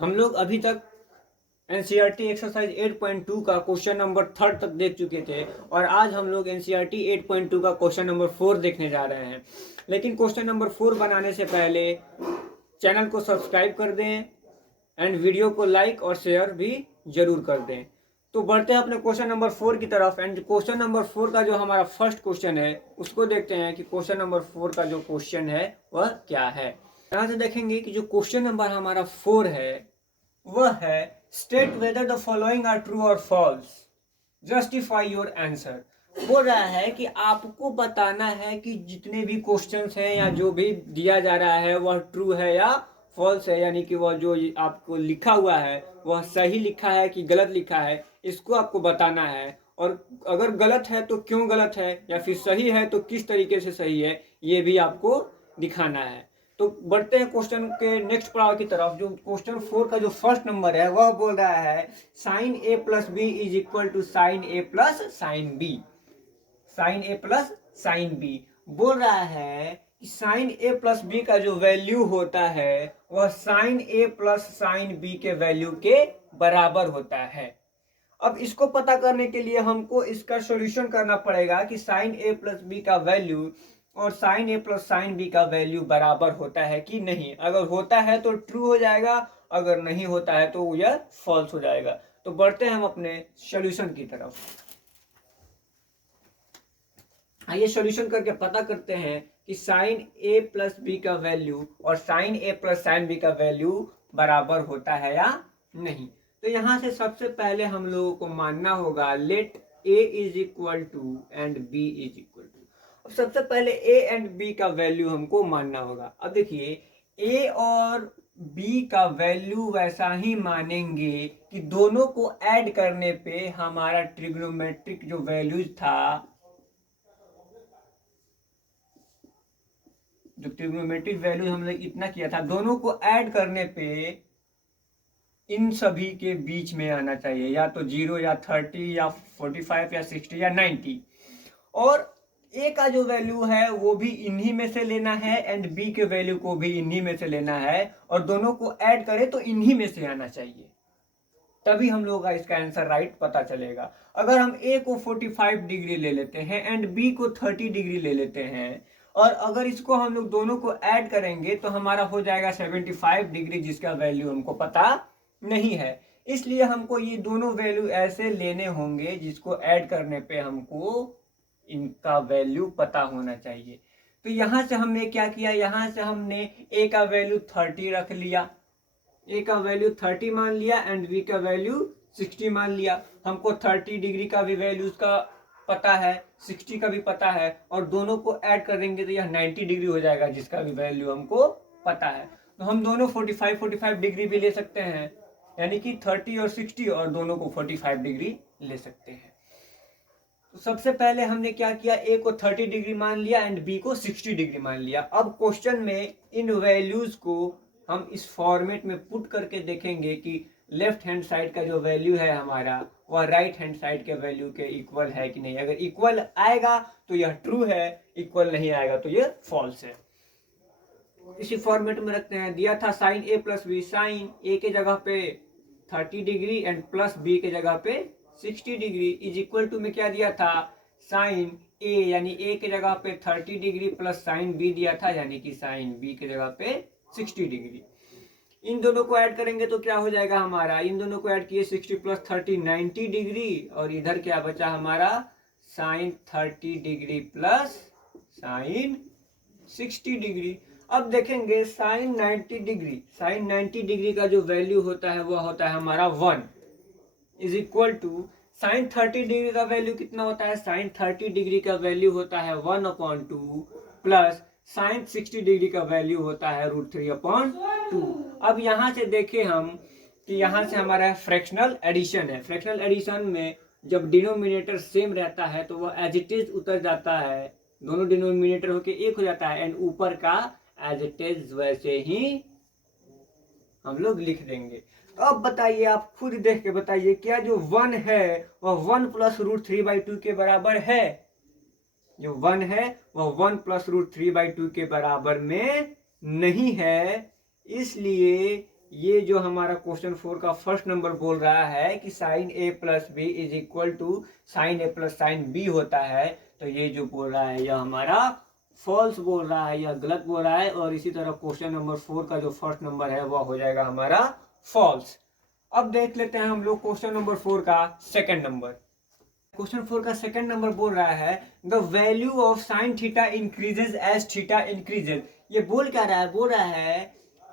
हम लोग अभी तक एनसीईआरटी एक्सरसाइज 8.2 का क्वेश्चन नंबर 3 तक देख चुके थे और आज हम लोग एनसीईआरटी 8.2 का क्वेश्चन नंबर 4 देखने जा रहे हैं। लेकिन क्वेश्चन नंबर 4 बनाने से पहले चैनल को सब्सक्राइब कर दें एंड वीडियो को लाइक और शेयर भी जरूर कर दें। तो बढ़ते हैं अपने क्वेश्चन नंबर 4 की तरफ। एंड क्वेश्चन नंबर 4 का जो हमारा फर्स्ट क्वेश्चन है उसको देखते हैं कि क्वेश्चन नंबर 4 का जो क्वेश्चन है वह क्या है। यहाँ से देखेंगे कि जो क्वेश्चन नंबर हमारा 4 है वह है state whether the following are true और फॉल्स, जस्टिफाई योर आंसर। बोल रहा है कि आपको बताना है कि जितने भी क्वेश्चंस हैं या जो भी दिया जा रहा है वह ट्रू है या फॉल्स है, यानी कि वह जो आपको लिखा हुआ है वह सही लिखा है कि गलत लिखा है, इसको आपको बताना है। और अगर गलत है तो क्यों गलत है, या फिर सही है तो किस तरीके से सही है, ये भी आपको दिखाना है। तो बढ़ते हैं क्वेश्चन के नेक्स्ट पड़ाव की तरफ। जो क्वेश्चन 4 का जो फर्स्ट नंबर है वह बोल रहा है sine A plus B is equal to sine A plus sine B. Sine A plus sine B बोल रहा है कि साइन ए प्लस बी का जो वैल्यू होता है वह sign A plus sine B के वैल्यू के बराबर होता है। अब इसको पता करने के लिए हमको इसका सॉल्यूशन करना पड़ेगा कि साइन ए प्लस बी का वैल्यू और sign A plus sine B का वैल्यू बराबर होता है कि नहीं। अगर होता है तो ट्रू हो जाएगा, अगर नहीं होता है तो यह फॉल्स हो जाएगा। तो बढ़ते हैं हम अपने सॉल्यूशन की तरफ। आइए सॉल्यूशन करके पता करते हैं कि साइन ए प्लस बी का वैल्यू और sign A plus sine B का वैल्यू बराबर होता है या नहीं। तो यहां से सबसे पहले हम लोगों को मानना होगा let A is equal to and B is equal to. अब सबसे पहले ए एंड बी का वैल्यू हमको मानना होगा। अब देखिए ए और बी का वैल्यू वैसा ही मानेंगे कि दोनों को ऐड करने पे हमारा ट्रिग्नोमेट्रिक जो वैल्यूज था, जो ट्रिग्नोमेट्रिक वैल्यू हमने इतना किया था, दोनों को ऐड करने पे इन सभी के बीच में आना चाहिए, या तो 0 या 30 या 45 या 60 या 90। और ए का जो वैल्यू है वो भी इन्हीं में से लेना है एंड बी के वैल्यू को भी इन्हीं में से लेना है, और दोनों को ऐड करें तो इन्हीं में से आना चाहिए, तभी हम लोग का इसका आंसर राइट पता चलेगा। अगर हम ए को 45 डिग्री ले लेते हैं एंड बी को 30 डिग्री ले लेते हैं, और अगर इसको हम लोग दोनों को ऐड करेंगे तो हमारा हो जाएगा 75 डिग्री, जिसका वैल्यू हमको पता नहीं है। इसलिए हमको ये दोनों वैल्यू ऐसे लेने होंगे जिसको ऐड करने पे हमको इनका वैल्यू पता होना चाहिए। तो यहां से हमने क्या किया, यहां से हमने ए का वैल्यू 30 रख लिया, ए का वैल्यू 30 मान लिया एंड बी का वैल्यू 60 मान लिया। हमको 30 डिग्री का भी वैल्यू उसका पता है, 60 का भी पता है, और दोनों को ऐड कर देंगे तो यह 90 डिग्री हो जाएगा, जिसका भी वैल्यू हमको पता है। तो हम दोनों 45 डिग्री भी ले सकते हैं, यानी कि 30 और 60, और दोनों को 45 डिग्री ले सकते हैं। तो सबसे पहले हमने क्या किया, ए को 30 डिग्री मान लिया एंड बी को 60 डिग्री मान लिया। अब क्वेश्चन में इन वैल्यूज को हम इस फॉर्मेट में पुट करके देखेंगे कि लेफ्ट हैंड साइड का जो वैल्यू है हमारा वह राइट हैंड साइड के वैल्यू के इक्वल है कि नहीं। अगर इक्वल आएगा तो यह ट्रू है, इक्वल नहीं आएगा तो यह फॉल्स है। इसी फॉर्मेट में रखते हैं। दिया था sign A plus B, sine ए के जगह पे 30 डिग्री एंड प्लस बी के जगह पे 60 डिग्री इज इक्वल टू में क्या दिया था, साइन ए यानी ए के जगह पे 30 डिग्री प्लस साइन बी दिया था, यानी कि साइन बी के जगह पे 60 डिग्री। इन दोनों को ऐड करेंगे तो क्या हो जाएगा हमारा, इन दोनों को ऐड किए 60 प्लस 30 90 डिग्री, और इधर क्या बचा हमारा sine 30 degree plus sine 60 degree. अब देखेंगे साइन 90 डिग्री, साइन 90 डिग्री का जो वैल्यू होता है वह होता है हमारा 1 is equal to sine 30 degree का वैल्यू कितना होता है, साइन 30 डिग्री का वैल्यू होता है 1/2 प्लस साइन 60 डिग्री का वैल्यू होता है √3/2। अब यहां से देखें हम कि यहां से हमारा फ्रैक्शनल एडिशन है। फ्रैक्शनल एडिशन में जब डिनोमिनेटर सेम रहता है तो वह एज इट इज उतर जाता है, दोनों डिनोमिनेटर होके एक हो जाता है, एंड ऊपर का एज इट इज वैसे ही हम लोग लिख देंगे। तो अब बताइए, आप खुद देख के बताइए, क्या जो 1 है वह 1 प्लस √3/2 के बराबर है। जो 1 है वह 1 प्लस √3/2 के बराबर में नहीं है, इसलिए ये जो हमारा क्वेश्चन 4 का फर्स्ट नंबर बोल रहा है कि sine A plus B is equal to sine A plus sine B होता है, तो ये जो बोल रहा है यह हमारा फॉल्स बोल रहा है, यह गलत बोल रहा है। और इसी तरह क्वेश्चन नंबर 4 का जो फर्स्ट नंबर है वह हो जाएगा हमारा फॉल्स। अब देख लेते हैं हम लोग क्वेश्चन नंबर 4 का सेकंड नंबर। क्वेश्चन 4 का सेकंड नंबर बोल रहा है the value of sine theta increases as theta increases. ये बोल क्या रहा है, बोल रहा है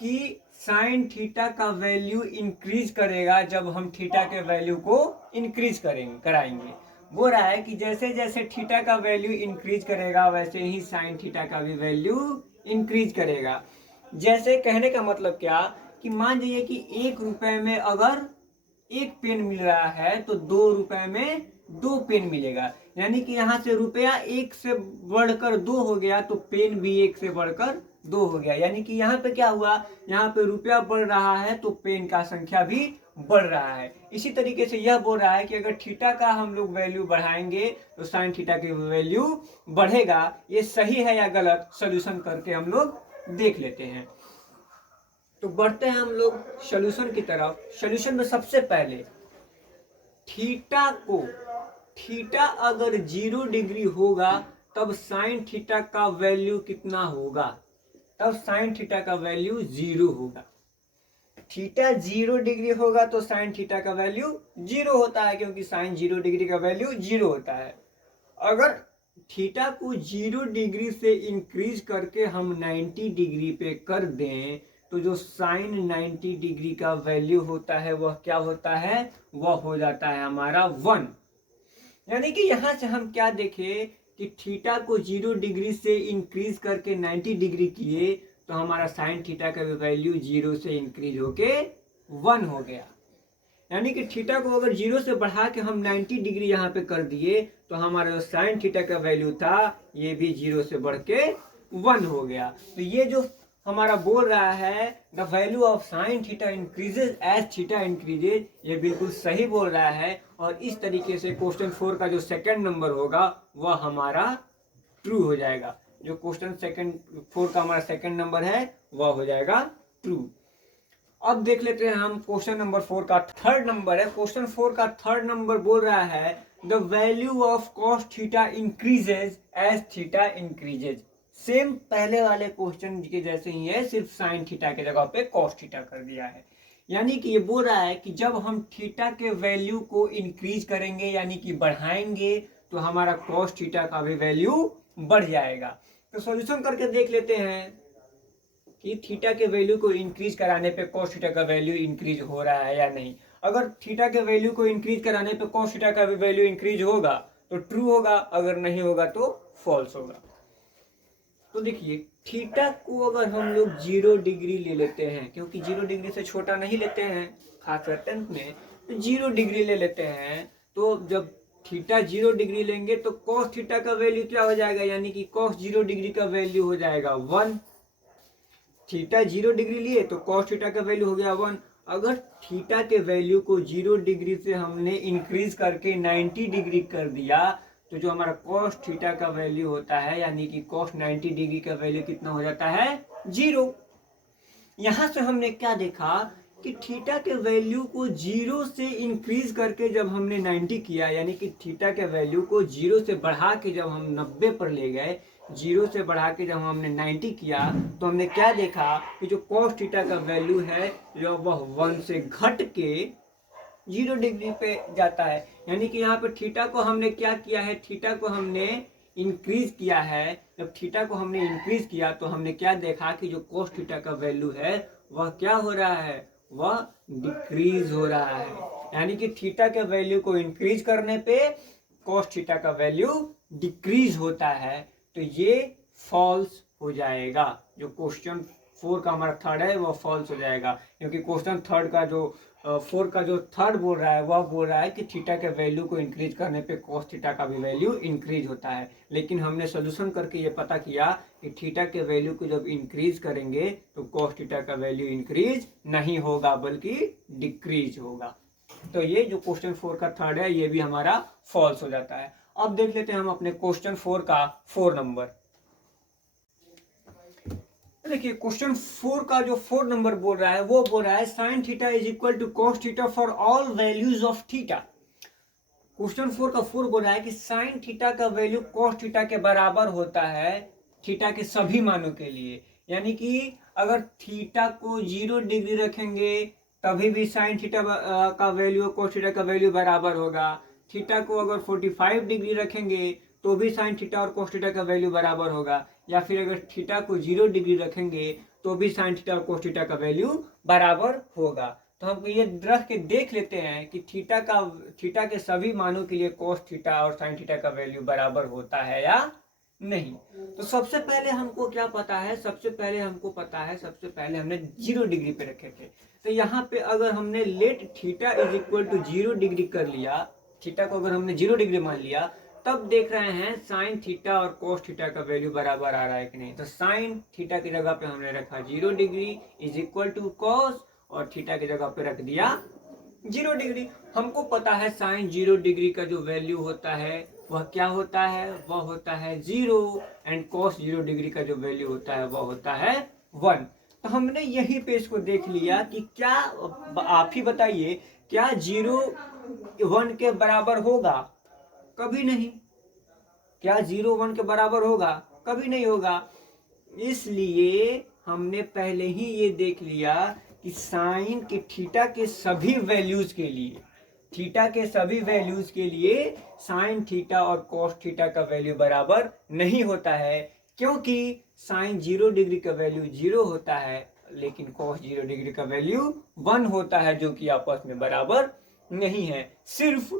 कि साइन थीटा का वैल्यू इंक्रीज करेगा जब हम थीटा के वैल्यू को इंक्रीज कराएंगे। बोल रहा है कि जैसे जैसे थीटा का वैल्यू इंक्रीज करेगा वैसे ही साइन थीटा का भी वैल्यू इंक्रीज करेगा। जैसे कहने का मतलब क्या कि मान जाइए कि 1 रुपए में अगर 1 पेन मिल रहा है तो 2 रुपए में 2 पेन मिलेगा, यानी कि यहाँ से रुपया 1 से बढ़कर 2 हो गया तो पेन भी 1 से बढ़कर 2 हो गया। यानी कि यहाँ पे क्या हुआ, यहाँ पे रुपया बढ़ रहा है तो पेन का संख्या भी बढ़ रहा है। इसी तरीके से यह बोल रहा है कि अगर थीटा का हम लोग वैल्यू बढ़ाएंगे तो साइन थीटा की वैल्यू बढ़ेगा। ये सही है या गलत, सोल्यूशन करके हम लोग देख लेते हैं। तो बढ़ते हैं हम लोग सोल्यूशन की तरफ। सोल्यूशन में सबसे पहले थीटा अगर 0 डिग्री होगा तब साइन थीटा का वैल्यू कितना होगा, तब साइन थीटा का वैल्यू 0 होगा। थीटा 0 डिग्री होगा तो साइन थीटा का वैल्यू 0 होता है, क्योंकि साइन 0 डिग्री का वैल्यू 0 होता है। अगर थीटा को 0 डिग्री से इंक्रीज करके हम 90 डिग्री पे कर दें तो जो साइन 90 डिग्री का वैल्यू होता है वह क्या होता है, वह हो जाता है हमारा 1। यानी कि यहां से हम क्या देखें कि थीटा को 0 डिग्री से इंक्रीज करके 90 डिग्री किए तो हमारा साइन थीटा का वैल्यू 0 से इंक्रीज होके 1 हो गया। यानी कि थीटा को अगर 0 से बढ़ा के हम 90 डिग्री यहाँ पे कर दिए तो हमारा जो साइन थीटा का वैल्यू था ये भी 0 से बढ़ के 1 हो गया। तो ये जो हमारा बोल रहा है the value of sine theta increases as theta increases, ये बिल्कुल सही बोल रहा है। और इस तरीके से क्वेश्चन 4 का जो सेकंड नंबर होगा वह हमारा ट्रू हो जाएगा। जो क्वेश्चन 4 का हमारा सेकंड नंबर है वह हो जाएगा ट्रू। अब देख लेते हैं हम क्वेश्चन नंबर 4 का थर्ड नंबर है। क्वेश्चन 4 का थर्ड नंबर बोल रहा है the value of cos theta increases as theta increases. Same पहले वाले क्वेश्चन के जैसे ही है, सिर्फ साइन थीटा के जगह पे कॉस थीटा कर दिया है। यानी कि ये बोल रहा है कि जब हम थीटा के वैल्यू को इंक्रीज करेंगे यानी कि बढ़ाएंगे तो हमारा कॉस थीटा का भी वैल्यू बढ़ जाएगा। तो सॉल्यूशन करके देख लेते हैं कि थीटा के वैल्यू को इंक्रीज कराने पे कॉस थीटा का वैल्यू इंक्रीज हो रहा है या नहीं। अगर थीटा के वैल्यू को इंक्रीज कराने पे कॉस थीटा का भी वैल्यू इंक्रीज होगा तो ट्रू होगा, अगर नहीं होगा तो फॉल्स होगा। तो देखिए थीटा को अगर हम लोग 0 डिग्री ले लेते हैं, क्योंकि 0 डिग्री से छोटा नहीं लेते हैं खासकर टेंथ में, तो 0 डिग्री ले लेते हैं। तो जब थीटा 0 डिग्री लेंगे तो कॉस थीटा का वैल्यू क्या हो जाएगा, यानी कि कॉस 0 डिग्री का वैल्यू हो जाएगा 1। थीटा 0 डिग्री लिए तो कॉस थीटा का वैल्यू हो गया 1। अगर थीटा के वैल्यू को 0 डिग्री से हमने इंक्रीज करके 90 डिग्री कर दिया तो जो हमारा कॉस थीटा का वैल्यू होता है यानी कि कॉस 90 डिग्री का वैल्यू कितना हो जाता है, 0। यहां से हमने क्या देखा कि थीटा के वैल्यू को 0 से इंक्रीज करके जब हमने 90 किया, यानी कि थीटा के वैल्यू को 0 से बढ़ा के जब हम 90 पर ले गए, 0 से बढ़ा के जब हमने 90 किया तो हमने क्या देखा कि जो कॉस थीटा का वैल्यू है जो वह 1 से घट के 0 डिग्री पे जाता है। यानी कि यहाँ पे थीटा को हमने क्या किया है, थीटा को हमने इंक्रीज किया है। जब थीटा को हमने इंक्रीज किया तो हमने क्या देखा कि जो कॉस थीटा का वैल्यू है वह क्या हो रहा है, वह डिक्रीज हो रहा है। यानी कि थीटा के वैल्यू को इंक्रीज करने पे कॉस थीटा का वैल्यू डिक्रीज होता है। तो ये फॉल्स हो जाएगा। जो क्वेश्चन 4 का हमारा थर्ड है वह फॉल्स हो जाएगा, क्योंकि क्वेश्चन 4 का जो थर्ड बोल रहा है वह बोल रहा है कि थीटा के वैल्यू को इंक्रीज करने पे कॉस थीटा का भी वैल्यू इंक्रीज होता है। लेकिन हमने सोल्यूशन करके ये पता किया कि थीटा के वैल्यू को जब इंक्रीज करेंगे तो कॉस थीटा का वैल्यू इंक्रीज नहीं होगा बल्कि डिक्रीज होगा। तो ये जो क्वेश्चन 4 का थर्ड है ये भी हमारा फॉल्स हो जाता है। अब देख लेते हैं हम अपने क्वेश्चन 4 का 4 नंबर। देखिए क्वेश्चन 4 का जो 4 नंबर बोल रहा है वो बोल रहा है sine theta is equal to cos theta for all values of theta. Question 4 का 4 बोल रहा है कि साइन थीटा का वैल्यू कॉस थीटा के बराबर होता है थीटा के सभी मानों के लिए। यानी कि अगर थीटा को 0 डिग्री रखेंगे तभी भी साइन थीटा का वैल्यू कॉस थीटा का वैल्यू बराबर होगा। थीटा को अगर 45 डिग्री रखेंगे तो भी साइन थीटा और कॉस थीटा का वैल्यू बराबर होगा। या फिर अगर थीटा को 0 डिग्री रखेंगे तो भी साइन थीटा और कॉस थीटा का वैल्यू बराबर होगा। तो हम ये रख के देख लेते हैं कि थीटा के सभी मानों के लिए कॉस थीटा और साइन थीटा का वैल्यू बराबर होता है या नहीं। तो सबसे पहले हमको क्या पता है, सबसे पहले हमने 0 डिग्री पे रखे थे। तो यहाँ पे अगर हमने let theta is equal to 0 degree कर लिया, थीटा को अगर हमने 0 डिग्री मान लिया, तब देख रहे हैं साइन थीटा और कोस थीटा का वैल्यू बराबर आ रहा है कि नहीं। तो साइन थीटा की जगह पे हमने रखा 0 degree is equal to cos, और थीटा की जगह पे रख दिया 0 डिग्री। हमको पता है साइन 0 डिग्री का जो वैल्यू होता है वह क्या होता है, वह होता है 0, एंड कॉस 0 डिग्री का जो वैल्यू होता है वह होता है 1। तो हमने यही पे इसको देख लिया कि क्या, आप ही बताइए, क्या 0 1 के बराबर होगा? कभी नहीं। क्या 0 1 के बराबर होगा? कभी नहीं होगा। इसलिए हमने पहले ही ये देख लिया कि साइन के थीटा के सभी वैल्यूज के लिए साइन थीटा और कॉस थीटा का वैल्यू बराबर नहीं होता है, क्योंकि साइन 0 डिग्री का वैल्यू 0 होता है लेकिन कॉस 0 डिग्री का वैल्यू 1 होता है, जो कि आपस में बराबर नहीं है। सिर्फ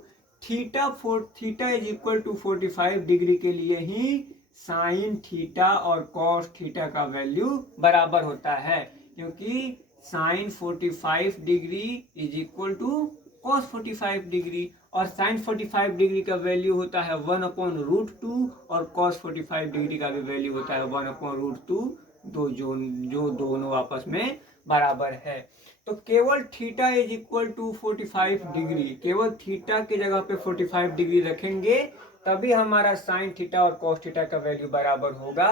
theta is equal to 45 degree के लिए ही साइन थीटा और कॉस थीटा का वैल्यू बराबर होता है, क्योंकि sine 45 degree is equal to cos 45 degree, और साइन 45 डिग्री का वैल्यू होता है 1/√2, और कॉस 45 डिग्री का भी वैल्यू होता है 1/√2, जो दोनों आपस में बराबर है। तो केवल theta is equal to 45 degree, केवल थीटा की जगह पे 45 डिग्री रखेंगे तभी हमारा साइन थीटा और कॉस थीटा का वैल्यू बराबर होगा,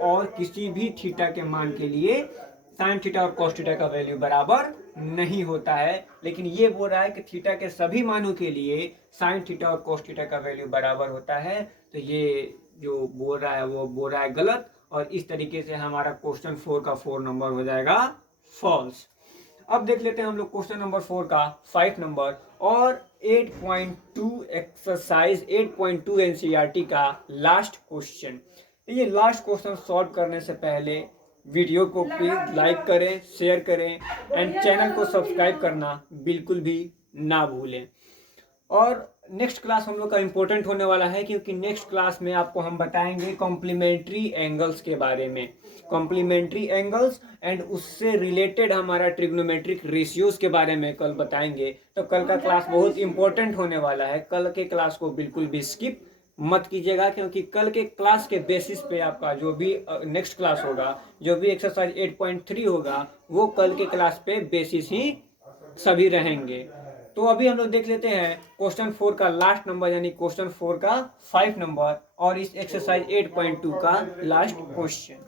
और किसी भी थीटा के मान के लिए साइन थीटा और कॉस थीटा का वैल्यू बराबर नहीं होता है। लेकिन ये बोल रहा है कि थीटा के सभी मानों के लिए साइन थीटा और कॉस थीटा का वैल्यू बराबर होता है। तो ये जो बोल रहा है वो बोल रहा है गलत, और इस तरीके से हमारा क्वेश्चन 4 का 4 नंबर हो जाएगा फॉल्स। अब देख लेते हैं हम लोग क्वेश्चन नंबर 4 का 5 नंबर और 8.2 एक्सरसाइज 8.2 एनसीईआरटी का लास्ट क्वेश्चन। ये लास्ट क्वेश्चन सॉल्व करने से पहले वीडियो को प्लीज लाइक करें, शेयर करें, एंड चैनल को सब्सक्राइब करना बिल्कुल भी ना भूलें। और नेक्स्ट क्लास हम लोग का इम्पोर्टेंट होने वाला है, क्योंकि नेक्स्ट क्लास में आपको हम बताएंगे कॉम्प्लीमेंट्री एंगल्स के बारे में, कॉम्प्लीमेंट्री एंगल्स एंड उससे रिलेटेड हमारा ट्रिग्नोमेट्रिक रेशियोज के बारे में कल बताएंगे। तो कल का क्लास बहुत इंपॉर्टेंट होने वाला है, कल के क्लास को बिल्कुल भी स्किप मत कीजिएगा, क्योंकि कल के क्लास के बेसिस पे आपका जो भी नेक्स्ट क्लास होगा, जो भी एक्सरसाइज 8.3 होगा, वो कल के क्लास पे बेसिस ही सभी रहेंगे। तो अभी हम लोग देख लेते हैं क्वेश्चन 4 का लास्ट नंबर, यानी क्वेश्चन 4 का 5 नंबर और इस एक्सरसाइज 8.2 का लास्ट क्वेश्चन।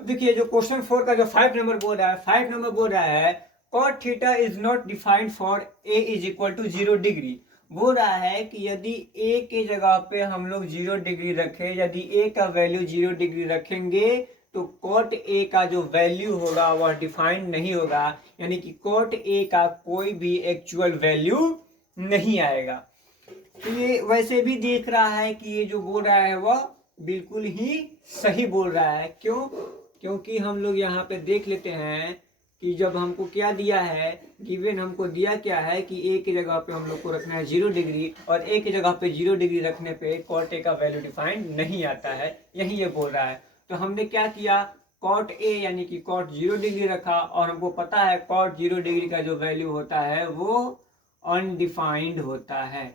देखिए जो क्वेश्चन 4 का जो 5 नंबर बोल रहा है, 5 नंबर बोल रहा है cot theta is not defined for a is equal to 0 degree. बोल रहा है कि यदि a के जगह पे हम लोग 0 डिग्री रखें, यदि a का वैल्यू 0 डिग्री रखेंगे तो cot a का जो वैल्यू होगा वह डिफाइंड नहीं होगा, यानी कि cot a का कोई भी एक्चुअल वैल्यू नहीं आएगा। तो ये वैसे भी देख रहा है कि ये जो बोल रहा है वह बिल्कुल ही सही बोल रहा है। क्यों? क्योंकि हम लोग यहाँ पे देख लेते हैं कि जब हमको क्या दिया है, गिवन हमको दिया क्या है कि a की जगह पे हम लोग को रखना है 0 डिग्री, और a की जगह पे 0 डिग्री रखने पे cot a का वैल्यू डिफाइंड नहीं आता है, यही ये बोल रहा है। तो हमने क्या किया, cot a यानी कि cot 0 डिग्री रखा, और हमको पता है cot 0 डिग्री का जो वैल्यू होता है वो अनडिफाइंड होता है।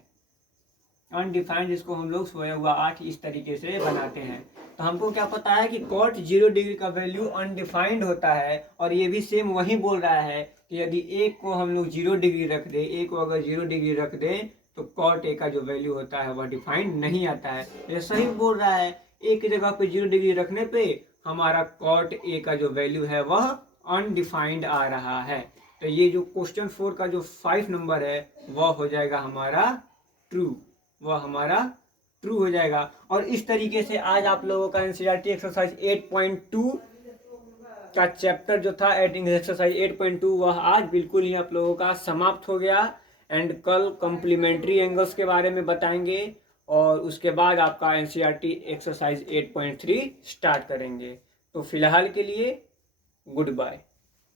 अनडिफाइंड जिसको हम लोग सोया हुआ 8 इस तरीके से बनाते हैं। तो हमको क्या पता है कि cot 0 डिग्री का वैल्यू अनडिफाइंड होता है, और ये भी सेम वही बोल रहा है कि यदि a को हम लोग 0 डिग्री रख दे, a को अगर 0 डिग्री रख दे तो cot a का जो वैल्यू होता है वह डिफाइंड नहीं आता है। ये सही बोल रहा है। ए की जगह पे 0 डिग्री रखने पे हमारा कॉट ए का जो वैल्यू है वह अनडिफाइंड आ रहा है। तो ये जो क्वेश्चन 4 का जो 5 नंबर है वह हो जाएगा हमारा ट्रू, वह हमारा ट्रू हो जाएगा। और इस तरीके से आज आप लोगों का एनसीईआरटी एक्सरसाइज 8.2 का चैप्टर जो था एक्सरसाइज 8.2 वह आज बिल्कुल ही आप लोगों का समाप्त हो गया। एंड कल कॉम्प्लीमेंट्री एंगल्स के बारे में बताएंगे और उसके बाद आपका एनसीईआरटी एक्सरसाइज 8.3 स्टार्ट करेंगे। तो फिलहाल के लिए गुड बाय।